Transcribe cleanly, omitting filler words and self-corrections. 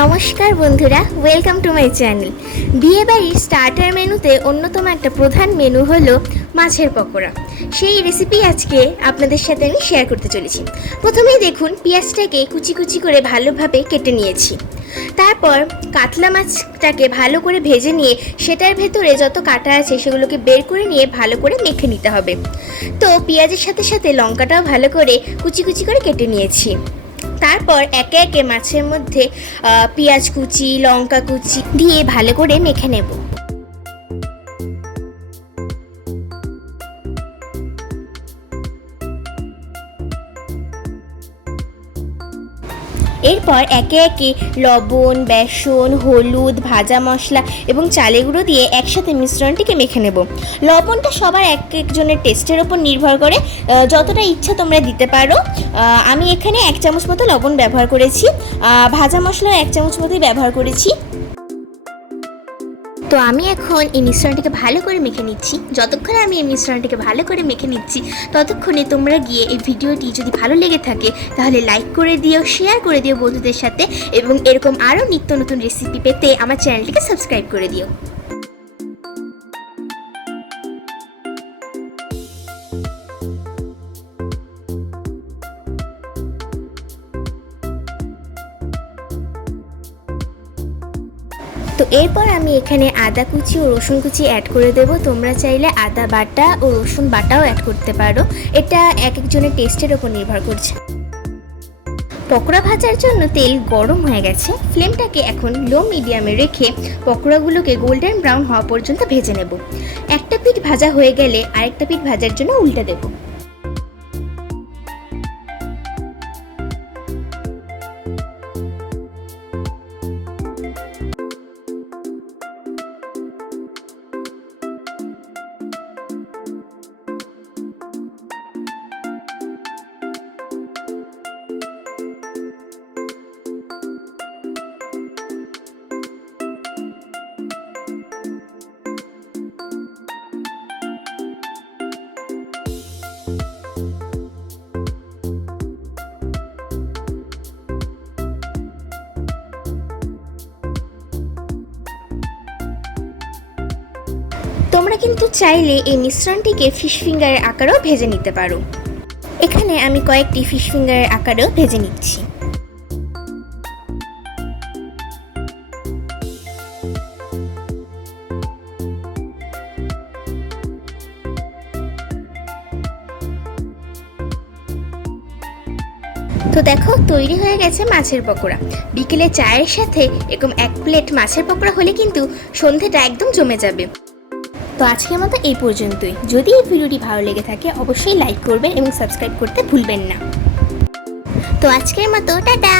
নমস্কার বন্ধুরা, welcome to my channel. বিয়ে বাড়ির স্টার্টার মেনুতে অন্যতম একটা প্রধান মেনু হলো মাছের পকোড়া। সেই রেসিপি আজকে আপনাদের সাথে আমি শেয়ার করতে চলেছি। প্রথমেই দেখুন, পেঁয়াজটাকে কুচি কুচি করে ভালোভাবে কেটে নিয়েছি। তারপর কাতলা মাছটাকে ভালো করে ভেজে নিয়ে সেটার ভেতরে যত কাটা আছে সেগুলোকে বের করে নিয়ে ভালো করে মেখে নিতে হবে। তো পেঁয়াজের সাথে সাথে লঙ্কাটাও ভালো করে কুচি কুচি করে কেটে নিয়েছি। তারপর একে একে মাছের মধ্যে পেঁয়াজ কুচি, লঙ্কা কুচি দিয়ে ভালো করে মেখে নেব। এরপর একে একে লবণ, বেসন, হলুদ, ভাজা মশলা এবং চালের গুঁড়ো দিয়ে একসাথে মিশ্রণটিকে মেখে নেব। লবণটা সবার এক একজনের টেস্টের ওপর নির্ভর করে, যতটা ইচ্ছা তোমরা দিতে পারো। আমি এখানে 1 চামচ মতো লবণ ব্যবহার করেছি, ভাজা মশলাও 1 চামচ মতোই ব্যবহার করেছি। তো আমি এখন এই মিশ্রণটিকে ভালো করে মেখে নিচ্ছি। যতক্ষণে আমি এই মিশ্রণটিকে ভালো করে মেখে নিচ্ছি ততক্ষণে তোমরা গিয়ে এই ভিডিওটি যদি ভালো লেগে থাকে তাহলে লাইক করে দিও, শেয়ার করে দিও বন্ধুদের সাথে, এবং এরকম আরও নিত্য নতুন রেসিপি পেতে আমার চ্যানেলটিকে সাবস্ক্রাইব করে দিও। তো এরপর আমি এখানে আদা কুচি ও রসুন কুচি অ্যাড করে দেব। তোমরা চাইলে আদা বাটা ও রসুন বাটাও অ্যাড করতে পারো, এটা এক একজনের টেস্টের ওপর নির্ভর করছে। পকোড়া ভাজার জন্য তেল গরম হয়ে গেছে। ফ্লেমটাকে এখন লো মিডিয়ামে রেখে পকোড়াগুলোকে গোল্ডেন ব্রাউন হওয়া পর্যন্ত ভেজে নেব। একটা পিঠ ভাজা হয়ে গেলে আরেকটা পিঠ ভাজার জন্য উল্টে দেব। তোমরা কিন্তু চাইলে এই মিশ্রণটিকে ফিশ ফিঙ্গারের আকারেও ভেজে নিতে পারো। এখানে আমি কয়েকটি ফিশ ফিঙ্গারের আকারেও ভেজে নিচ্ছি। তো দেখো, তৈরি হয়ে গেছে মাছের পকোড়া। বিকেলে চায়ের সাথে এরকম 1 প্লেট মাছের পকোড়া হলে কিন্তু সন্ধেটা একদম জমে যাবে। তো আজকের মতো এই পর্যন্তই। যদি এই ভিডিওটি ভালো লেগে থাকে অবশ্যই লাইক করবেন এবং সাবস্ক্রাইব করতে ভুলবেন না। তো আজকের মতো টাটা।